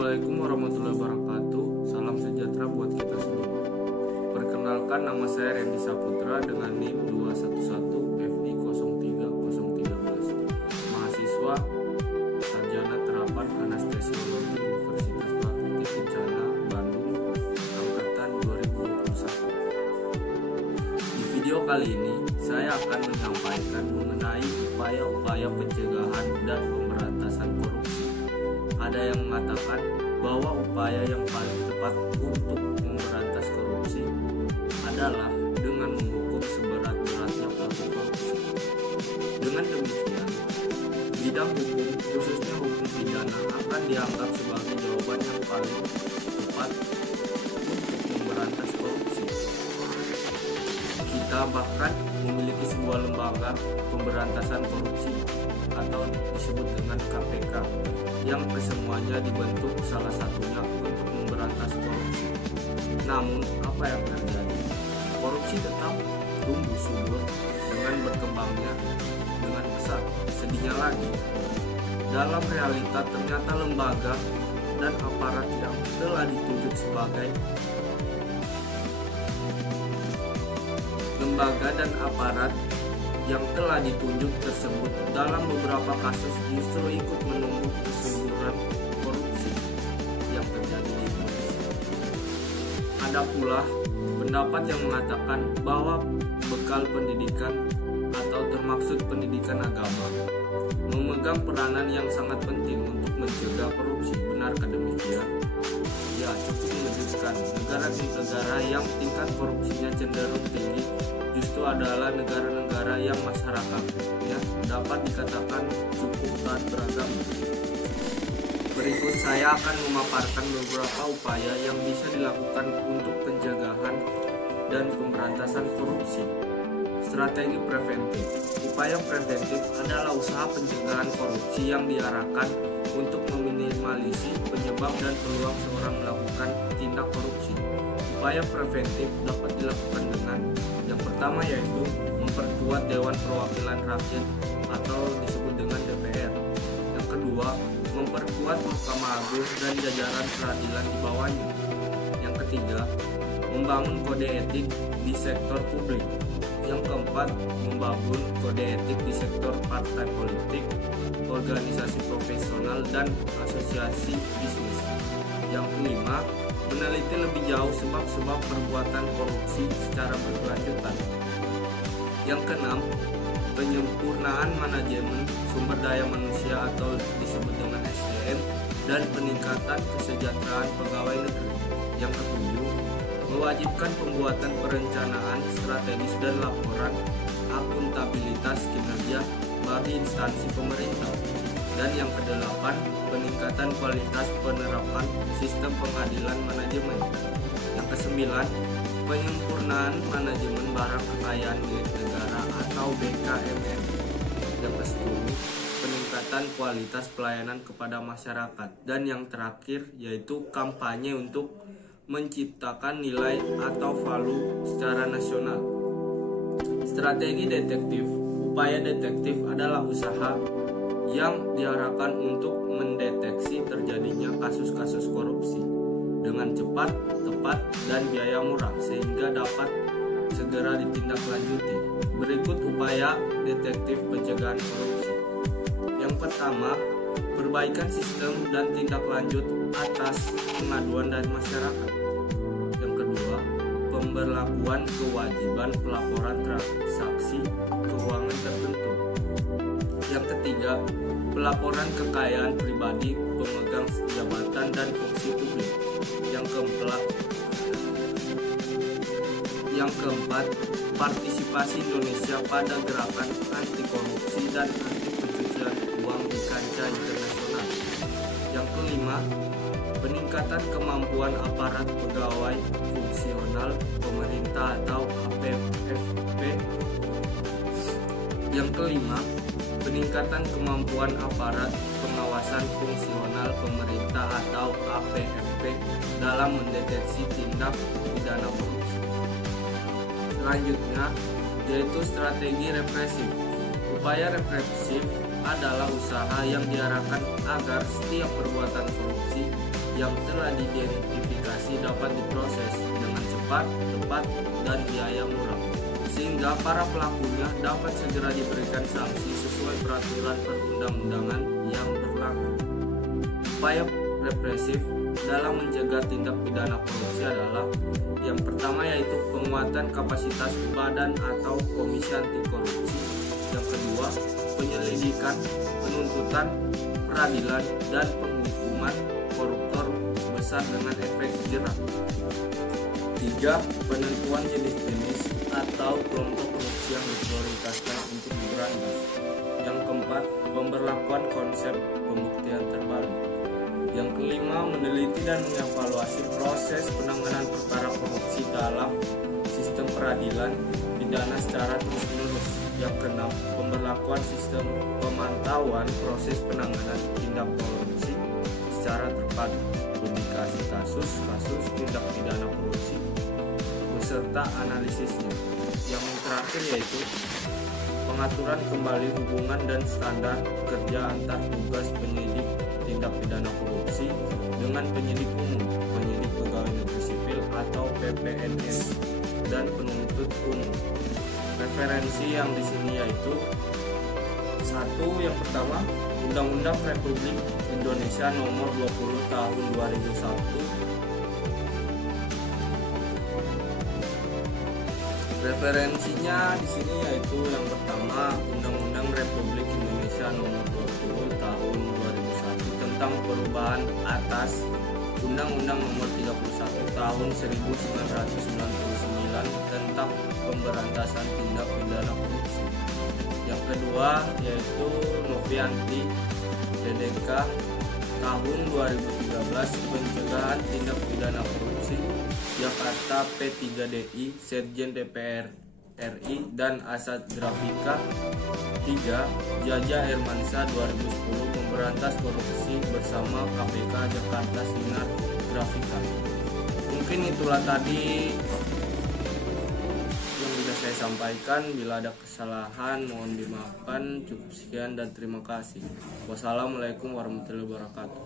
Assalamualaikum warahmatullahi wabarakatuh. Salam sejahtera buat kita semua. Perkenalkan, nama saya Randy Saputra dengan NIM 211FI03013, mahasiswa Sarjana Terapan Anestesiologi Universitas Bakti Kencana, Bandung, angkatan 2021. Di video kali ini saya akan menyampaikan mengenai upaya-upaya pencegahan dan pemberantasan korupsi. Ada yang mengatakan bahwa upaya yang paling tepat untuk memberantas korupsi adalah dengan menghukum seberat-beratnya pelaku korupsi. Dengan demikian, bidang hukum, khususnya hukum pidana, akan dianggap sebagai jawaban yang paling tepat untuk memberantas korupsi. Kita bahkan memiliki sebuah lembaga pemberantasan korupsi atau disebut dengan KPK, yang kesemuanya dibentuk salah satunya untuk memberantas korupsi. Namun, apa yang terjadi? Korupsi tetap tumbuh subur dengan berkembangnya dengan pesat. Sedihnya lagi, dalam realita ternyata lembaga dan aparat yang telah ditunjuk sebagai tersebut dalam beberapa kasus justru ikut menumbuh kesuburan korupsi yang terjadi di Indonesia. Ada pula pendapat yang mengatakan bahwa bekal pendidikan atau termaksud pendidikan agama memegang peranan yang sangat penting untuk mencegah korupsi. Benarkah demikian? Ya, cukup mengejutkan. Negara-negara yang tingkat korupsinya cenderung tinggi justru adalah negara-negara yang masyarakatnya dapat dikatakan cukup taat beragama. Berikut saya akan memaparkan beberapa upaya yang bisa dilakukan untuk pencegahan dan pemberantasan korupsi. Strategi preventif. Upaya preventif adalah usaha pencegahan korupsi yang diarahkan untuk meminimalisasi penyebab dan peluang seorang melakukan tindak korupsi. Upaya preventif dapat dilakukan dengan yang pertama yaitu memperkuat Dewan Perwakilan Rakyat atau disebut dengan DPR. Yang kedua, memperkuat Mahkamah Agung dan jajaran peradilan di bawahnya. Yang ketiga, membangun kode etik di sektor publik. Yang keempat, membangun kode etik di sektor partai politik, organisasi profesional, dan asosiasi bisnis. Yang kelima, meneliti lebih jauh sebab-sebab perbuatan korupsi secara berkelanjutan. Yang keenam, penyempurnaan manajemen sumber daya manusia atau disebut dengan SDM dan peningkatan kesejahteraan pegawai negeri. Yang ketujuh, mewajibkan pembuatan perencanaan strategis dan laporan akuntabilitas kinerja bagi instansi pemerintah. Dan yang kedelapan, peningkatan kualitas penerapan sistem pengadilan manajemen. Yang kesembilan, penyempurnaan manajemen barang kekayaan milik negara atau BKMN. Yang kesepuluh, peningkatan kualitas pelayanan kepada masyarakat. Dan yang terakhir yaitu kampanye untuk menciptakan nilai atau value secara nasional. Strategi detektif. Upaya detektif adalah usaha yang diarahkan untuk mendeteksi terjadinya kasus-kasus korupsi dengan cepat, tepat, dan biaya murah sehingga dapat segera ditindaklanjuti. Berikut upaya detektif pencegahan korupsi. Yang pertama, perbaikan sistem dan tindak lanjut atas pengaduan dari masyarakat. Yang kedua, pemberlakuan kewajiban pelaporan transaksi keuangan tertentu. Yang ketiga, pelaporan kekayaan pribadi pemegang jabatan dan fungsi publik. Yang keempat, partisipasi Indonesia pada gerakan anti korupsi dan anti pencucian uang di kancah internasional. Yang kelima, peningkatan kemampuan aparat pegawai fungsional pemerintah atau APFP. Yang kelima, peningkatan kemampuan aparat pengawasan fungsional pemerintah atau APFP dalam mendeteksi tindak pidana korupsi. Selanjutnya yaitu strategi represif. Upaya represif adalah usaha yang diarahkan agar setiap perbuatan korupsi yang telah diidentifikasi dapat diproses dengan cepat, tepat, dan biaya murah, sehingga para pelakunya dapat segera diberikan sanksi sesuai peraturan perundang-undangan yang berlaku. Upaya represif dalam mencegah tindak pidana korupsi adalah yang pertama yaitu penguatan kapasitas badan atau komisi anti korupsi. Yang kedua, penyelidikan, penuntutan, peradilan, dan penghukuman koruptor besar dengan efek jerak. 3. Penentuan jenis-jenis atau kelompok korupsi yang diprioritaskan untuk diberantas. Yang keempat, pemberlakuan konsep pembuktian terbalik. Yang kelima, meneliti dan mengevaluasi proses penanganan perkara korupsi dalam sistem peradilan pidana secara terus-menerus. Yang keenam, pemberlakuan sistem pemantauan proses penanganan tindak korupsi secara terpadu, publikasi kasus tindak pidana korupsi beserta analisisnya. Yang terakhir yaitu pengaturan kembali hubungan dan standar kerja antar tugas penyidik tindak pidana korupsi dengan penyidik umum, penyidik pegawai negeri sipil atau PPNS, dan penuntut umum. Referensi yang di sini yaitu satu, yang pertama, Undang-Undang Republik Indonesia Nomor 20 Tahun 2001. Referensinya di sini yaitu yang pertama, Undang-Undang Republik Indonesia Nomor 20 Tahun 2001 tentang perubahan atas Undang-Undang Nomor 31 Tahun 1999 tentang pemberantasan tindak pidana korupsi. Yang kedua yaitu Novianti DDK tahun 2013 pencegahan tindak pidana korupsi Jakarta P3DI Sekjen DPR RI dan Asad Grafika. 3. Jaja Hermansyah 2010 memberantas korupsi bersama KPK Jakarta Sinar Grafika. Mungkin itulah tadi yang bisa saya sampaikan. Bila ada kesalahan mohon dimaafkan. Cukup sekian dan terima kasih. Wassalamualaikum warahmatullahi wabarakatuh.